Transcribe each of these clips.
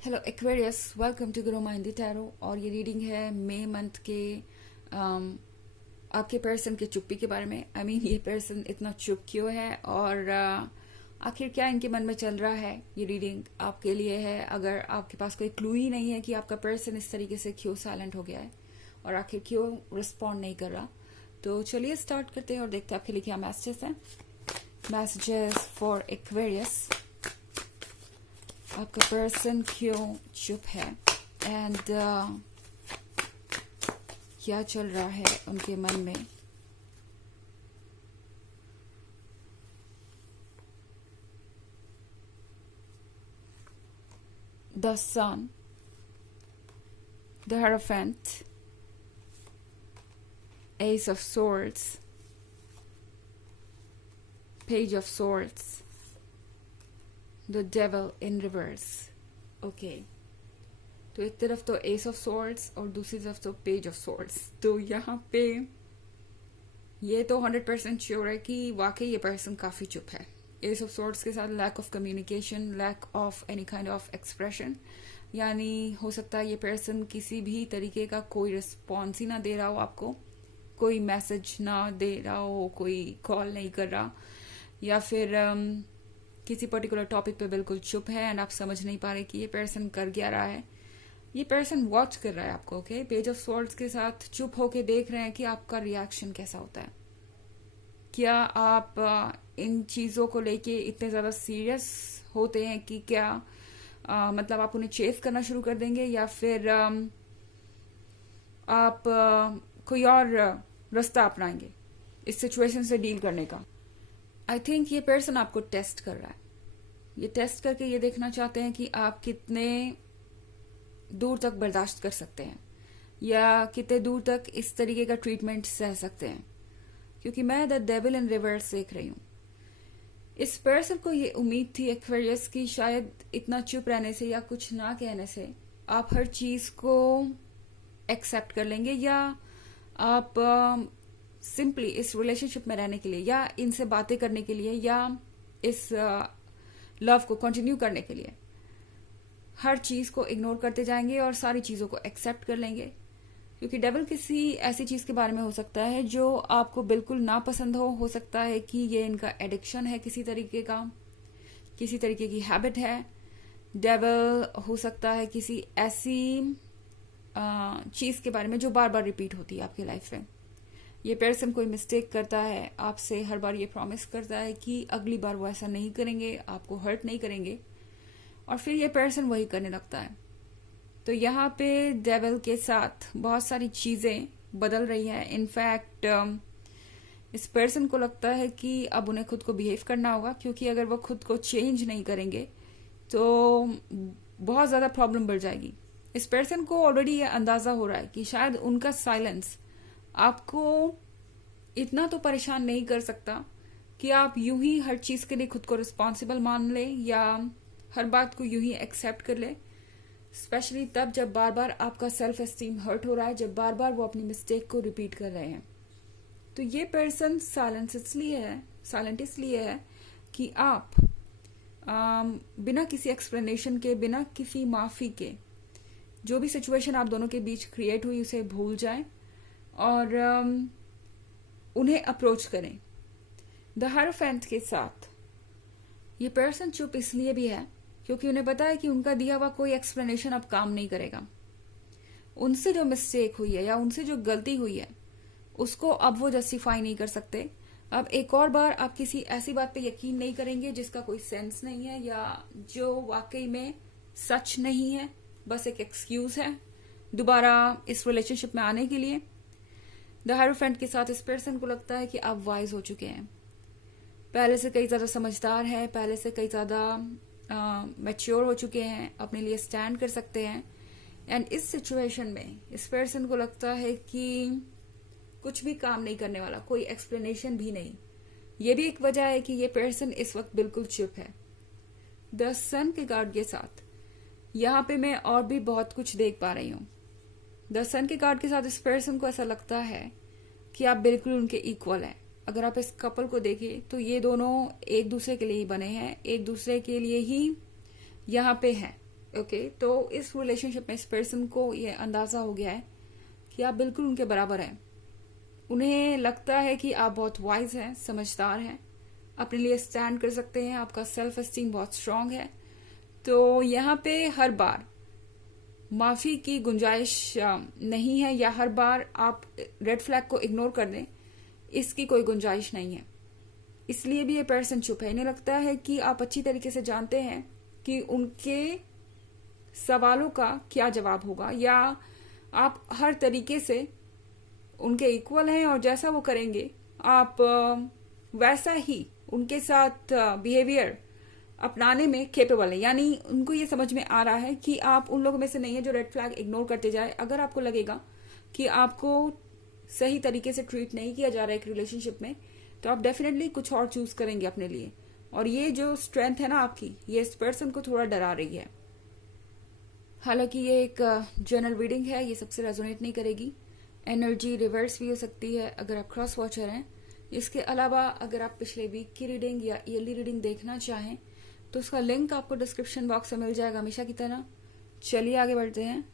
Hello Aquarius, welcome to grow mind the tarot. और ये reading है मई मंथ के आपके पर्सन के चुप्पी के बारे में। ये पर्सन इतना चुप क्यों है और आखिर क्या इनके मन में चल रहा है। ये रीडिंग आपके लिए है अगर आपके पास कोई क्लू ही नहीं है कि आपका पर्सन इस तरीके से क्यों साइलेंट हो गया है और आखिर क्यों रिस्पॉन्ड नहीं कर रहा। तो चलिए स्टार्ट करते हैं और देखते हैं आपके लिए क्या मैसेजेस हैं। मैसेजेस फॉर एक्वेरियस, आपका पर्सन क्यों चुप है एंड क्या चल रहा है उनके मन में। The sun, the hierophant, ace of swords, page of swords, the devil in reverse. Okay, तो एक तरफ तो एस ऑफ सोर्ड्स और दूसरी तरफ तो पेज ऑफ सोर्ड्स। तो यहाँ पे ये तो 100% श्योर है कि वाकई ये पर्सन काफी चुप है। एस ऑफ सोर्ड्स के साथ lack of communication, lack of any kind of expression, यानी हो सकता है ये पर्सन किसी भी तरीके का कोई रिस्पॉन्स ही ना दे रहा हो आपको, कोई मैसेज ना दे रहा हो, कोई कॉल नहीं कर रहा, या फिर किसी पर्टिकुलर टॉपिक पे बिल्कुल चुप है एंड आप समझ नहीं पा रहे कि ये पर्सन कर क्या रहा है। ये पर्सन वॉच कर रहा है आपको। ओके, पेज ऑफ स्वॉर्ड्स के साथ चुप होके देख रहे हैं कि आपका रिएक्शन कैसा होता है। क्या आप इन चीजों को लेके इतने ज्यादा सीरियस होते हैं कि क्या मतलब आप उन्हें चेस करना शुरू कर देंगे, या फिर आप कोई और रास्ता अपनाएंगे इस सिचुएशन से डील करने का। आई थिंक ये पर्सन आपको टेस्ट कर रहा है। ये टेस्ट करके ये देखना चाहते हैं कि आप कितने दूर तक बर्दाश्त कर सकते हैं या कितने दूर तक इस तरीके का ट्रीटमेंट सह सकते हैं, क्योंकि मैं द डेविल इन रिवर्स देख रही हूं। इस पर्सन को ये उम्मीद थी एक्वेरियस की शायद इतना चुप रहने से या कुछ ना कहने से आप हर चीज को एक्सेप्ट कर लेंगे, या आप सिंपली इस रिलेशनशिप में रहने के लिए या इनसे बातें करने के लिए या इस लव को कंटिन्यू करने के लिए हर चीज को इग्नोर करते जाएंगे और सारी चीजों को एक्सेप्ट कर लेंगे। क्योंकि डेविल किसी ऐसी चीज के बारे में हो सकता है जो आपको बिल्कुल नापसंद हो सकता है कि ये इनका एडिक्शन है, किसी तरीके का, किसी तरीके की हैबिट है। डेविल हो सकता है किसी ऐसी चीज के बारे में जो बार बार रिपीट होती है आपकी लाइफ में। ये पर्सन कोई मिस्टेक करता है आपसे, हर बार ये प्रॉमिस करता है कि अगली बार वो ऐसा नहीं करेंगे, आपको हर्ट नहीं करेंगे, और फिर ये पर्सन वही करने लगता है। तो यहाँ पे डेविल के साथ बहुत सारी चीजें बदल रही है। इनफैक्ट इस पर्सन को लगता है कि अब उन्हें खुद को बिहेव करना होगा, क्योंकि अगर वो खुद को चेंज नहीं करेंगे तो बहुत ज्यादा प्रॉब्लम बढ़ जाएगी। इस पर्सन को ऑलरेडी ये अंदाजा हो रहा है कि शायद उनका साइलेंस आपको इतना तो परेशान नहीं कर सकता कि आप यूं ही हर चीज के लिए खुद को रिस्पॉन्सिबल मान ले या हर बात को यूं ही एक्सेप्ट कर ले। स्पेशली तब जब बार बार आपका सेल्फ एस्टीम हर्ट हो रहा है, जब बार बार वो अपनी मिस्टेक को रिपीट कर रहे हैं। तो ये पर्सन साइलेंट इसलिए है कि आप बिना किसी एक्सप्लेनेशन के, बिना किसी माफी के, जो भी सिचुएशन आप दोनों के बीच क्रिएट हुई उसे भूल जाएं और उन्हें अप्रोच करें। द हेरोफेंट के साथ ये पर्सन चुप इसलिए भी है क्योंकि उन्हें पता है कि उनका दिया हुआ कोई एक्सप्लेनेशन अब काम नहीं करेगा। उनसे जो मिस्टेक हुई है या उनसे जो गलती हुई है उसको अब वो जस्टिफाई नहीं कर सकते। अब एक और बार आप किसी ऐसी बात पे यकीन नहीं करेंगे जिसका कोई सेंस नहीं है या जो वाकई में सच नहीं है, बस एक एक्सक्यूज है दोबारा इस रिलेशनशिप में आने के लिए। द हेरोफेंट के साथ इस पर्सन को लगता है कि आप वाइज हो चुके हैं, पहले से कई ज्यादा समझदार है, पहले से कई ज्यादा मैच्योर हो चुके हैं, अपने लिए स्टैंड कर सकते हैं। एंड इस सिचुएशन में इस पर्सन को लगता है कि कुछ भी काम नहीं करने वाला, कोई एक्सप्लेनेशन भी नहीं। ये भी एक वजह है कि ये पर्सन इस वक्त बिल्कुल चुप है। द सन के कार्ड के साथ यहाँ पे मैं और भी बहुत कुछ देख पा रही हूँ। द सन के कार्ड के साथ इस पर्सन को ऐसा लगता है कि आप बिल्कुल उनके इक्वल हैं। अगर आप इस कपल को देखें तो ये दोनों एक दूसरे के लिए ही बने हैं, एक दूसरे के लिए ही यहाँ पे हैं। ओके, तो इस रिलेशनशिप में इस पर्सन को ये अंदाजा हो गया है कि आप बिल्कुल उनके बराबर हैं। उन्हें लगता है कि आप बहुत वाइज हैं, समझदार हैं, अपने लिए स्टैंड कर सकते हैं, आपका सेल्फ एस्टीम बहुत स्ट्रांग है। तो यहाँ पे हर बार माफी की गुंजाइश नहीं है, या हर बार आप रेड फ्लैग को इग्नोर कर दें, इसकी कोई गुंजाइश नहीं है। इसलिए भी ये पर्सन चुप है। इन्हें लगता है कि आप अच्छी तरीके से जानते हैं कि उनके सवालों का क्या जवाब होगा, या आप हर तरीके से उनके इक्वल हैं और जैसा वो करेंगे आप वैसा ही उनके साथ बिहेवियर अपनाने में केपेबल है। यानी उनको ये समझ में आ रहा है कि आप उन लोगों में से नहीं है जो रेड फ्लैग इग्नोर करते जाए। अगर आपको लगेगा कि आपको सही तरीके से ट्रीट नहीं किया जा रहा है एक रिलेशनशिप में, तो आप डेफिनेटली कुछ और चूज करेंगे अपने लिए। और ये जो स्ट्रेंथ है ना आपकी, ये इस पर्सन को थोड़ा डरा रही है। हालांकि ये एक जनरल रीडिंग है, ये सबसे रेजोनेट नहीं करेगी। एनर्जी रिवर्स भी हो सकती है अगर आप क्रॉस वॉचर हैं। इसके अलावा अगर आप पिछले वीक की रीडिंग या ईयरली रीडिंग देखना चाहें तो उसका लिंक आपको डिस्क्रिप्शन बॉक्स में मिल जाएगा हमेशा की तरह। चलिए आगे बढ़ते हैं।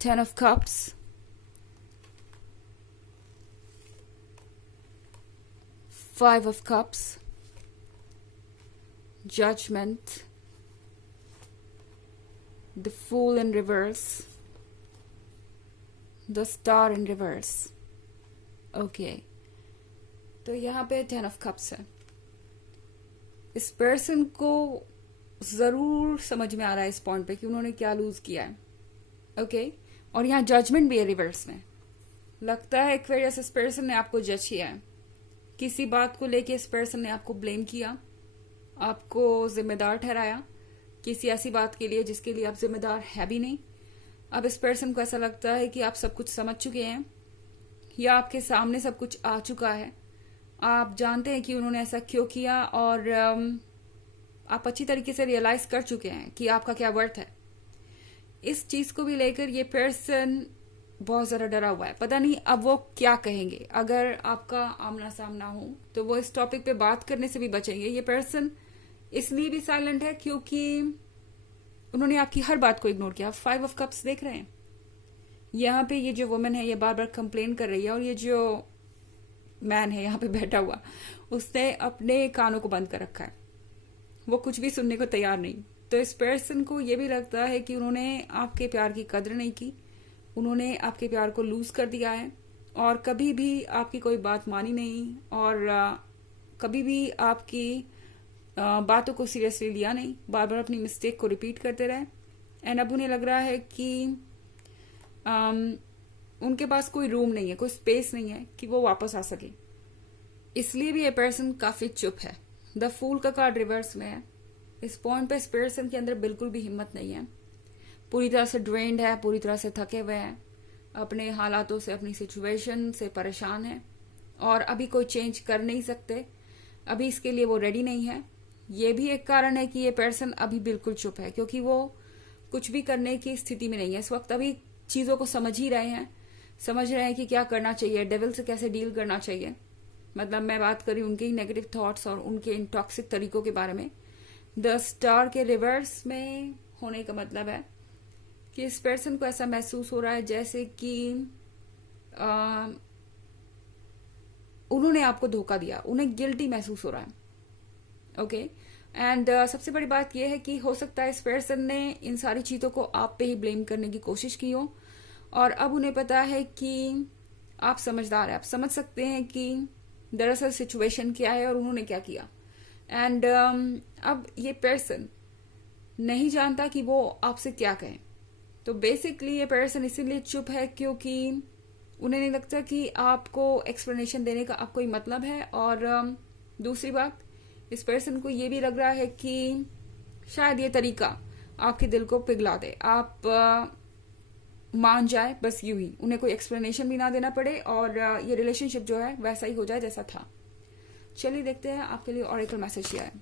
Ten of Cups, Five of Cups, Judgment, the Fool in reverse, the Star in reverse. Okay, तो यहाँ पे Ten of Cups है। इस पर्सन को जरूर समझ में आ रहा है इस पॉइंट पे कि उन्होंने क्या लूज किया है। ओके, और यहाँ जजमेंट भी है रिवर्स में। लगता है एक वजह से इस पर्सन ने आपको जज किया है, किसी बात को लेके इस पर्सन ने आपको ब्लेम किया, आपको जिम्मेदार ठहराया किसी ऐसी बात के लिए जिसके लिए आप जिम्मेदार है भी नहीं। अब इस पर्सन को ऐसा लगता है कि आप सब कुछ समझ चुके हैं, या आपके सामने सब कुछ आ चुका है, आप जानते हैं कि उन्होंने ऐसा क्यों किया, और आप अच्छी तरीके से रियलाइज कर चुके हैं कि आपका क्या वर्थ है। इस चीज को भी लेकर ये पर्सन बहुत ज्यादा डरा हुआ है। पता नहीं अब वो क्या कहेंगे। अगर आपका आमना सामना हो तो वो इस टॉपिक पे बात करने से भी बचेंगे। ये पर्सन इसलिए भी साइलेंट है क्योंकि उन्होंने आपकी हर बात को इग्नोर किया। 5 ऑफ कप्स देख रहे हैं, यहाँ पे ये जो वुमन है ये बार बार कंप्लेन कर रही है, और ये जो मैन है यहाँ पे बैठा हुआ, उसने अपने कानों को बंद कर रखा है, वो कुछ भी सुनने को तैयार नहीं। तो इस पर्सन को ये भी लगता है कि उन्होंने आपके प्यार की कदर नहीं की, उन्होंने आपके प्यार को लूज कर दिया है, और कभी भी आपकी कोई बात मानी नहीं, और कभी भी आपकी बातों को सीरियसली लिया नहीं, बार बार अपनी मिस्टेक को रिपीट करते रहे। एंड अब उन्हें लग रहा है कि उनके पास कोई रूम नहीं है, कोई स्पेस नहीं है कि वो वापस आ सके। इसलिए भी ये पर्सन काफी चुप है। द फूल का कार्ड रिवर्स में है। इस पॉइंट पे इस पर्सन के अंदर बिल्कुल भी हिम्मत नहीं है, पूरी तरह से ड्रेन्ड है, पूरी तरह से थके हुए हैं, अपने हालातों से, अपनी सिचुएशन से परेशान है, और अभी कोई चेंज कर नहीं सकते, अभी इसके लिए वो रेडी नहीं है। ये भी एक कारण है कि ये पर्सन अभी बिल्कुल चुप है, क्योंकि वो कुछ भी करने की स्थिति में नहीं है इस वक्त। अभी चीजों को समझ ही रहे हैं, समझ रहे हैं कि क्या करना चाहिए, डेविल से कैसे डील करना चाहिए। मतलब मैं बात करी उनके ही नेगेटिव थॉट्स और उनके इन टॉक्सिक तरीकों के बारे में। द स्टार के रिवर्स में होने का मतलब है कि इस पर्सन को ऐसा महसूस हो रहा है जैसे कि उन्होंने आपको धोखा दिया, उन्हें गिल्टी महसूस हो रहा है। ओके, एंड सबसे बड़ी बात यह है कि हो सकता है इस पर्सन ने इन सारी चीजों को आप पे ही ब्लेम करने की कोशिश की हो, और अब उन्हें पता है कि आप समझदार हैं, आप समझ सकते हैं कि दरअसल सिचुएशन क्या है और उन्होंने क्या किया। एंड अब ये पर्सन नहीं जानता कि वो आपसे क्या कहें। तो बेसिकली ये पर्सन इसीलिए चुप है क्योंकि उन्हें नहीं लगता कि आपको एक्सप्लेनेशन देने का अब कोई मतलब है। और दूसरी बात, इस पर्सन को ये भी लग रहा है कि शायद ये तरीका आपके दिल को पिघला दे, आप मान जाए बस यूं ही, उन्हें कोई एक्सप्लेनेशन भी ना देना पड़े, और ये रिलेशनशिप जो है वैसा ही हो जाए जैसा था। चलिए देखते हैं आपके लिए ऑरेकल मैसेज क्या है।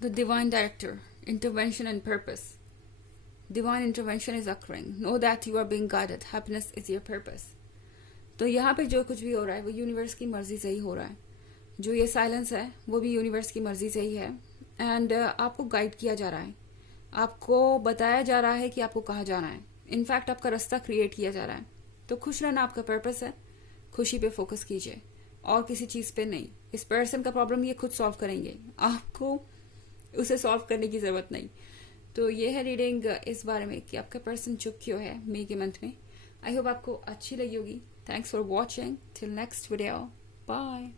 The divine director intervention and purpose. Divine intervention is occurring. Know that you are being guided. Happiness is your purpose. तो यहाँ पे जो कुछ भी हो रहा है वो यूनिवर्स की मर्जी से ही हो रहा है. जो ये साइलेंस है वो भी यूनिवर्स की मर्जी से ही है. एंड आपको गाइड किया जा रहा है, आपको बताया जा रहा है कि आपको कहाँ जाना है. इनफैक्ट आपका रास्ता क्रिएट किया जा रहा है. तो खुश रहना आपका पर्पस है. खुशी पे फोकस कीजिए और किसी चीज पे नहीं. इस पर्सन का प्रॉब्लम ये खुद सॉल्व करेंगे, आपको उसे सॉल्व करने की जरूरत नहीं. तो ये है रीडिंग इस बारे में कि आपका पर्सन चुप क्यों है मई के मंथ में. आई होप आपको अच्छी लगी होगी. Thanks for watching. Till next video. Bye.